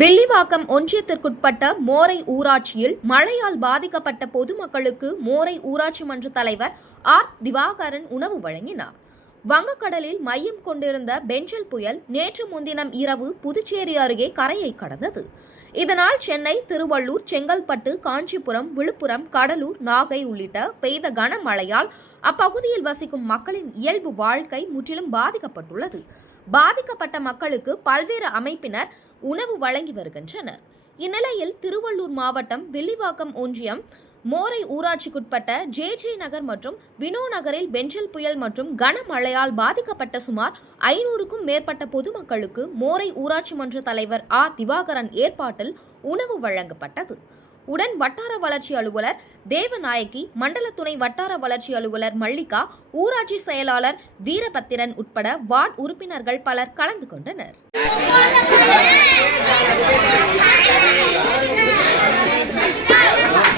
வெள்ளிவாக்கம் ஒன்றியத்திற்குட்பட்ட மோரை ஊராட்சியில் மழையால் பாதிக்கப்பட்ட பொதுமக்களுக்கு மோரை ஊராட்சி மன்ற தலைவர் ஆர். திவாகரன் உணவு வழங்கினார். வங்கக்கடலில் மையம் கொண்டிருந்த பெஞ்சல் புயல் நேற்று முன்தினம் இரவு புதுச்சேரி அருகே கரையை கடந்தது. இதனால் சென்னை திருவள்ளூர் செங்கல்பட்டு காஞ்சிபுரம் விழுப்புரம் கடலூர் நாகை உள்ளிட்ட பெய்த கனமழையால் அப்பகுதியில் வசிக்கும் மக்களின் இயல்பு வாழ்க்கை முற்றிலும் பாதிக்கப்பட்டுள்ளது. பாதிக்கப்பட்ட மக்களுக்கு பல்வேறு அமைப்பினர் உணவு வழங்கி வருகின்றனர். இந்நிலையில் திருவள்ளூர் மாவட்டம் வில்லிவாக்கம் ஒன்றியம் மோரை ஊராட்சிக்குட்பட்ட ஜே ஜே நகர் மற்றும் வினோ நகரில் பெஞ்சல் புயல் மற்றும் கனமழையால் பாதிக்கப்பட்ட சுமார் ஐநூறுக்கும் மேற்பட்ட பொதுமக்களுக்கு மோரை ஊராட்சி மன்ற தலைவர் ஆ. திவாகரன் ஏற்பாட்டில் உணவு வழங்கப்பட்டது. உடன் வட்டார வளர்ச்சி அலுவலர் தேவநாயகி மண்டல துணை வட்டார வளர்ச்சி அலுவலர் மல்லிகா ஊராட்சி செயலாளர் வீரபத்திரன் உட்பட வார்டு உறுப்பினர்கள் பலர் கலந்து கொண்டனர்.